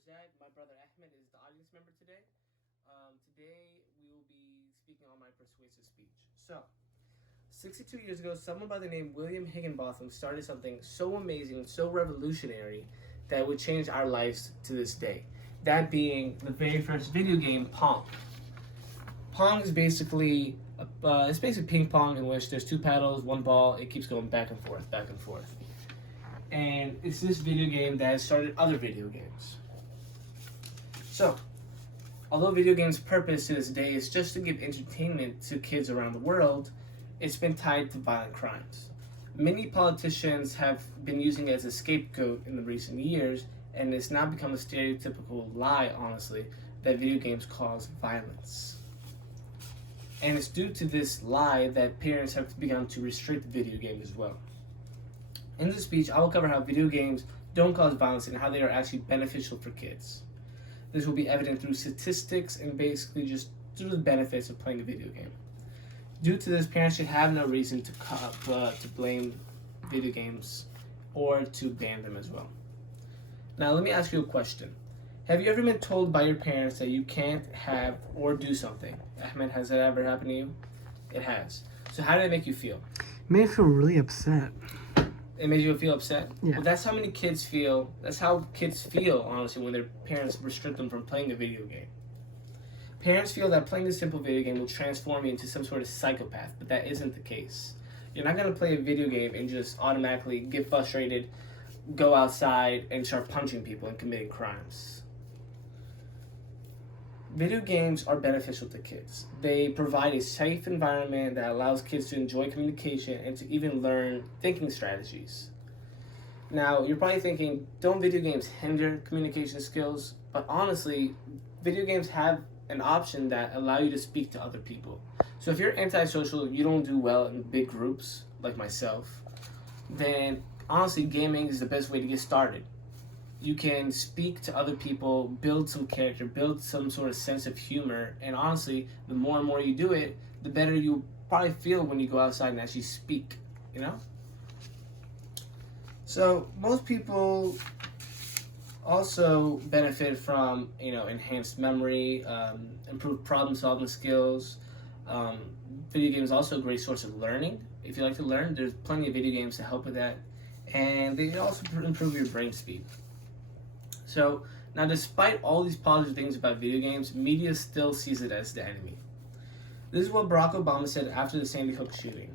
Persuasive. My brother Ahmed is the audience member today. Today we will be speaking on my persuasive speech. So, 62 years ago, someone by the name William Higginbotham started something so amazing, so revolutionary, that would change our lives to this day. That being the very first video game, Pong. Pong is basically it's basically ping pong in which there's two paddles, one ball. It keeps going back and forth, back and forth. And it's this video game that has started other video games. So, although video games' purpose to this day is just to give entertainment to kids around the world, it's been tied to violent crimes. Many politicians have been using it as a scapegoat in the recent years, and it's now become a stereotypical lie, honestly, that video games cause violence. And it's due to this lie that parents have begun to restrict video games as well. In this speech, I will cover how video games don't cause violence and how they are actually beneficial for kids. This will be evident through statistics and basically just through the benefits of playing a video game. Due to this, parents should have no reason to blame video games or to ban them as well. Now, let me ask you a question. Have you ever been told by your parents that you can't have or do something? Ahmed, has that ever happened to you? It has. So how did it make you feel? It made me feel really upset. It made you feel upset? Yeah. Well, that's how many kids feel. That's how kids feel, honestly, when their parents restrict them from playing a video game. Parents feel that playing this simple video game will transform you into some sort of psychopath, but that isn't the case. You're not going to play a video game and just automatically get frustrated, go outside, and start punching people and committing crimes. Video games are beneficial to kids. They provide a safe environment that allows kids to enjoy communication and to even learn thinking strategies. Now, you're probably thinking, don't video games hinder communication skills? But honestly, video games have an option that allow you to speak to other people. So if you're antisocial, you don't do well in big groups, like myself, then honestly, gaming is the best way to get started. You can speak to other people, build some character, build some sort of sense of humor, and honestly, the more and more you do it, the better you probably feel when you go outside and actually speak, you know? So, most people also benefit from, enhanced memory, improved problem-solving skills. Video games are also a great source of learning. If you like to learn, there's plenty of video games to help with that. And they also improve your brain speed. So, now despite all these positive things about video games, media still sees it as the enemy. This is what Barack Obama said after the Sandy Hook shooting.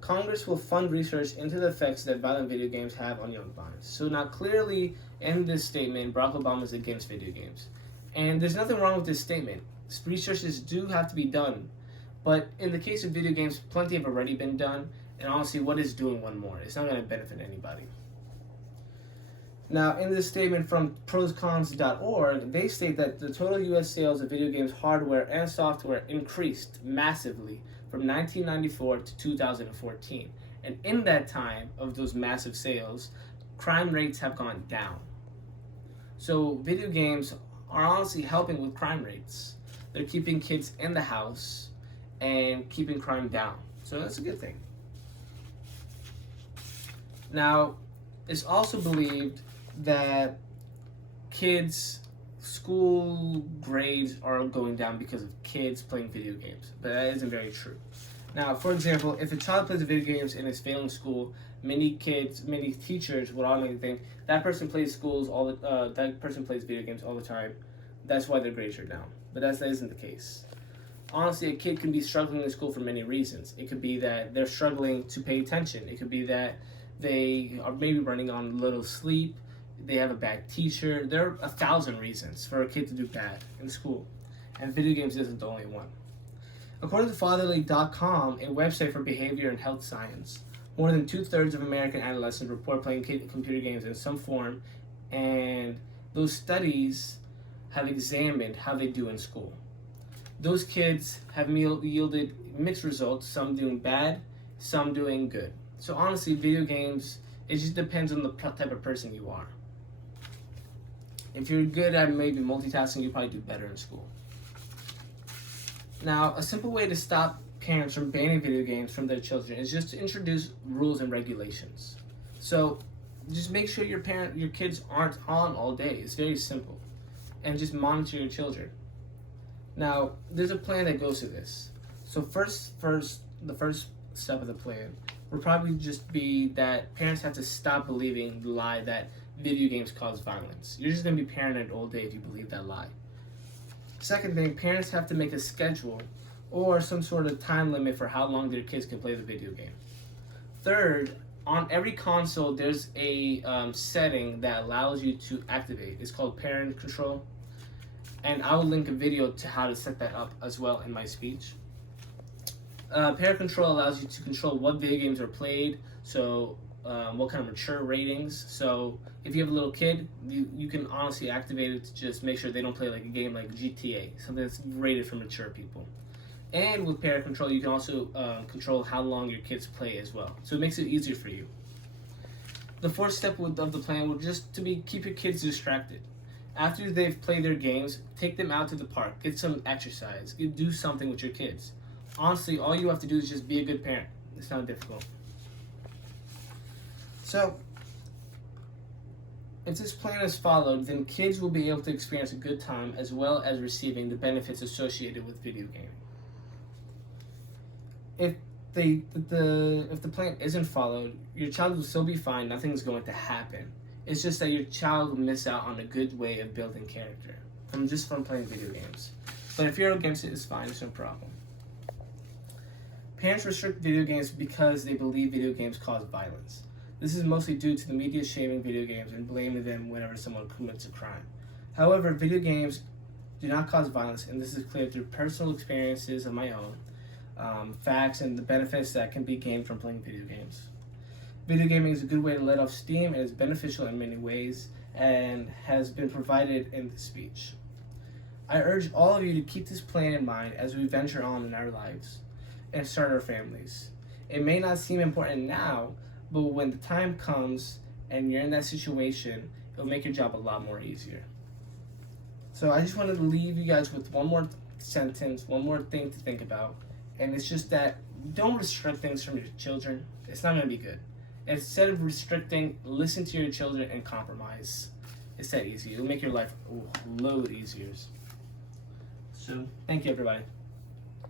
Congress will fund research into the effects that violent video games have on young minds. So now clearly in this statement, Barack Obama is against video games. And there's nothing wrong with this statement. Researches do have to be done. But in the case of video games, plenty have already been done. And honestly, what is doing one more? It's not going to benefit anybody. Now, in this statement from proscons.org, they state that the total U.S. sales of video games hardware and software increased massively from 1994 to 2014. And in that time of those massive sales, crime rates have gone down. So video games are honestly helping with crime rates. They're keeping kids in the house and keeping crime down. So that's a good thing. Now, it's also believed that kids' school grades are going down because of kids playing video games, but that isn't very true. Now, for example, if a child plays video games and is failing school, many teachers would automatically think that person plays that person plays video games all the time. That's why their grades are down. But that isn't the case. Honestly, a kid can be struggling in school for many reasons. It could be that they're struggling to pay attention. It could be that they are maybe running on little sleep. They have a bad teacher. There are 1,000 reasons for a kid to do bad in school, and video games isn't the only one. According to Fatherly.com, a website for behavior and health science, more than 2/3 of American adolescents report playing computer games in some form, and those studies have examined how they do in school. Those kids have yielded mixed results, some doing bad, some doing good. So honestly, video games, it just depends on the type of person you are. If you're good at maybe multitasking, you probably do better in school. Now, a simple way to stop parents from banning video games from their children is just to introduce rules and regulations. So just make sure your kids aren't on all day. It's very simple. and just monitor your children. Now, there's a plan that goes to this. So the first step of the plan would probably just be that parents have to stop believing the lie that video games cause violence. You're just going to be paranoid all day if you believe that lie. Second thing, parents have to make a schedule or some sort of time limit for how long their kids can play the video game. Third, on every console, there's a setting that allows you to activate. It's called parent control. And I will link a video to how to set that up as well in my speech. Parent control allows you to control what video games are played, so what kind of mature ratings. So if you have a little kid, you can honestly activate it to just make sure they don't play like a game like GTA, something that's rated for mature people. And with parent control, you can also control how long your kids play as well. So it makes it easier for you. The fourth step of the plan would just to be keep your kids distracted. After they've played their games, take them out to the park, get some exercise, do something with your kids. Honestly, all you have to do is just be a good parent. It's not difficult. So, if this plan is followed, then kids will be able to experience a good time as well as receiving the benefits associated with video gaming. If the plan isn't followed, your child will still be fine. Nothing's going to happen. It's just that your child will miss out on a good way of building character from playing video games. But if you're against it, it's fine. It's no problem. Parents restrict video games because they believe video games cause violence. This is mostly due to the media shaming video games and blaming them whenever someone commits a crime. However, video games do not cause violence, and this is clear through personal experiences of my own, facts, and the benefits that can be gained from playing video games. Video gaming is a good way to let off steam and is beneficial in many ways and has been provided in the speech. I urge all of you to keep this plan in mind as we venture on in our lives and start our families. It may not seem important now, but when the time comes and you're in that situation, it'll make your job a lot more easier. So I just wanted to leave you guys with one more sentence, one more thing to think about, and it's just that don't restrict things from your children. It's not going to be good. Instead of restricting, listen to your children and compromise. It's that easy. It'll make your life a load easier. So, thank you, everybody.